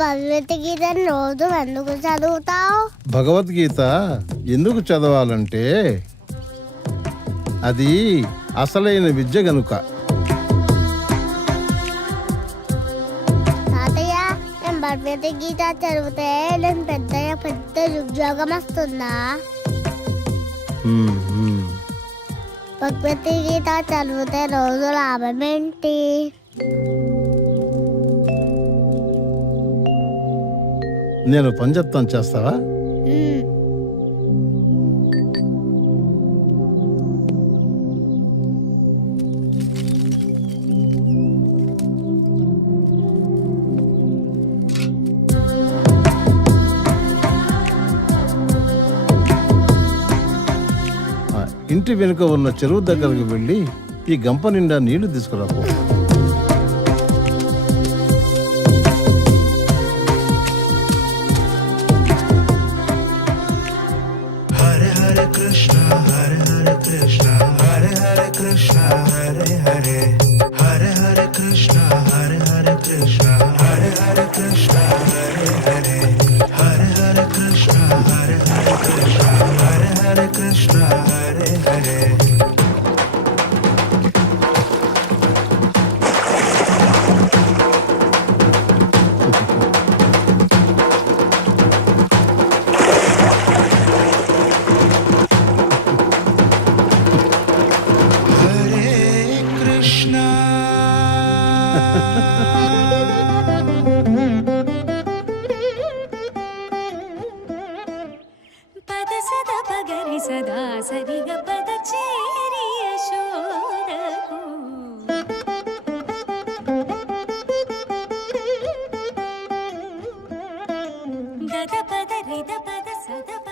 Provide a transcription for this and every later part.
భగవద్గీత రోజు ఎందుకు చదువుతావు? భగవద్గీత ఎందుకు చదవాలంటే అది అసలైన విద్య గనుక. తాతయ్య, నేను భగవద్గీత చదివితే నేను పెద్ద ఉద్యోగం వస్తుందా? భగవద్గీత చదివితే రోజు లాభం ఏంటి? నేను పని చెప్తాను, చేస్తావా? ఇంటి వెనుక ఉన్న చెరువు దగ్గరకు వెళ్ళి ఈ గంప నిండా నీళ్లు తీసుకురాపో. హరే హరే కృష్ణ హరే హరే కృష్ణ హరే హరే కృష్ణ హరే హరే హరే హరే కృష్ణ హరే హరే కృష్ణ హరే హరే కృష్ణ హరే హరే హరే హరే కృష్ణ హరే హరే కృష్ణ హరే హరే కృష్ణ హరే హరే.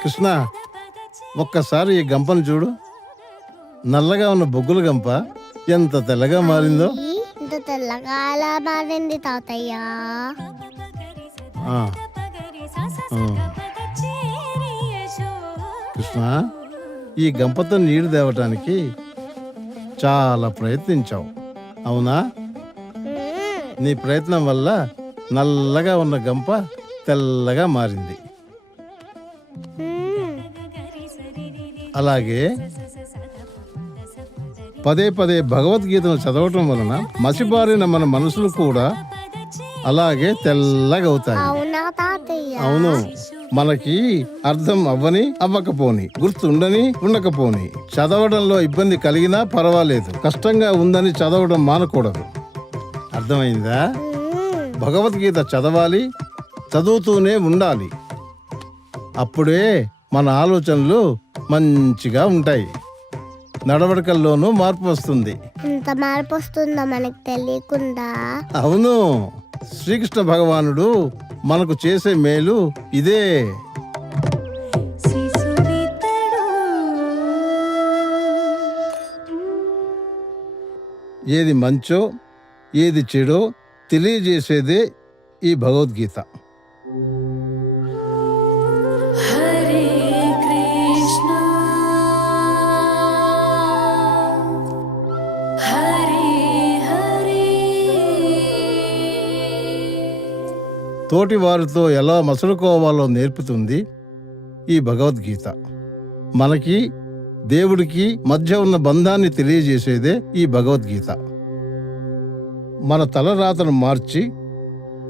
కృష్ణ, ఒక్కసారి ఈ గంపను చూడు. నల్లగా ఉన్న బొగ్గుల గంప ఎంత తెల్లగా మారిందో. ఇంత తెల్లగా ఎలా మారింది తాతయ్య? కృష్ణ, ఈ గంపతో నీరు తేవటానికి చాలా ప్రయత్నించావు, అవునా? నీ ప్రయత్నం వల్ల నల్లగా ఉన్న గంప తెల్లగా మారింది. అలాగే పదే పదే భగవద్గీతను చదవటం వలన మసిబారిన మన మనసులు కూడా అలాగే తెల్లగా అవుతాయి. అవును, మనకి అర్థం అవ్వని అవ్వకపోని, గుర్తుండని ఉండకపోని, చదవడంలో ఇబ్బంది కలిగినా పర్వాలేదు, కష్టంగా ఉందని చదవడం మానకూడదు. అర్థమైందా? భగవద్గీత చదవాలి, చదువుతూనే ఉండాలి. అప్పుడే మన ఆలోచనలు మంచిగా ఉంటాయి, నడవడికల్లోనూ మార్పు వస్తుంది. ఇంత మార్పు వస్తుందా మనకు తెలియకుండా? అవును, శ్రీకృష్ణ భగవానుడు మనకు చేసే మేలు ఇదే. ఏది మంచో ఏది చెడో తెలియజేసేదే ఈ భగవద్గీత. తోటి వారితో ఎలా మసలుకోవాలో నేర్పుతుంది ఈ భగవద్గీత. మనకి దేవుడికి మధ్య ఉన్న బంధాన్ని తెలియజేసేదే ఈ భగవద్గీత. మన తలరాతను మార్చి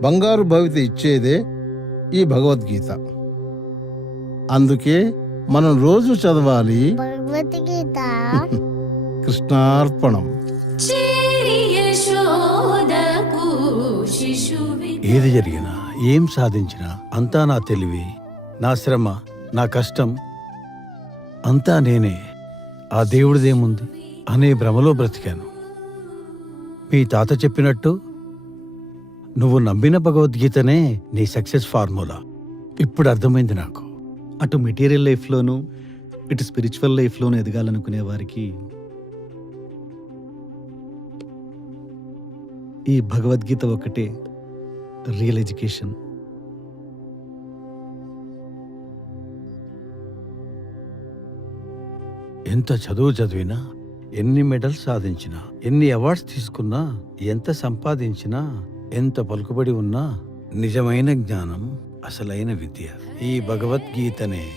బంగారు భవిత ఇచ్చేదే ఈ భగవద్గీత. అందుకే మనం రోజు చదవాలి భగవద్గీత. కృష్ణార్పణం. ఏది జరిగినా, ఏం సాధించినా అంతా నా తెలివి, నా శ్రమ, నా కష్టం అంతా నేనే, ఆ దేవుడిదేముంది అనే భ్రమలో బ్రతికాను. మీ తాత చెప్పినట్టు నువ్వు నమ్మిన భగవద్గీతనే నీ సక్సెస్ ఫార్ములా. ఇప్పుడు అర్థమైంది నాకు. అటు మెటీరియల్ లైఫ్లోనూ ఇటు స్పిరిచువల్ లైఫ్లోనూ ఎదగాలనుకునే వారికి ఈ భగవద్గీత ఒకటే రియల్ ఎడ్యుకేషన్. ఎంత చదువు చదివినా, ఎన్ని మెడల్స్ సాధించినా, ఎన్ని అవార్డ్స్ తీసుకున్నా, ఎంత సంపాదించినా, ఎంత పలుకుబడి ఉన్నా నిజమైన జ్ఞానం అసలైన విద్య. ఈ భగవద్గీతనే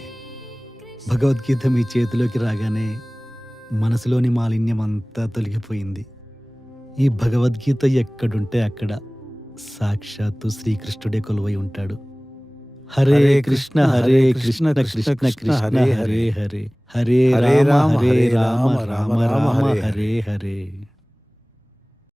భగవద్గీత మీ చేతిలోకి రాగానే మనసులోని మాలిన్యం అంతా తొలగిపోయింది. ఈ భగవద్గీత ఎక్కడుంటే అక్కడ సాక్షాత్తు శ్రీకృష్ణుడే కొలువై ఉంటాడు. హరే కృష్ణ హరే కృష్ణ కృష్ణ కృష్ణ హరే హరే హరే హరే రామ హరే రామ రామ రామ హరే హరే.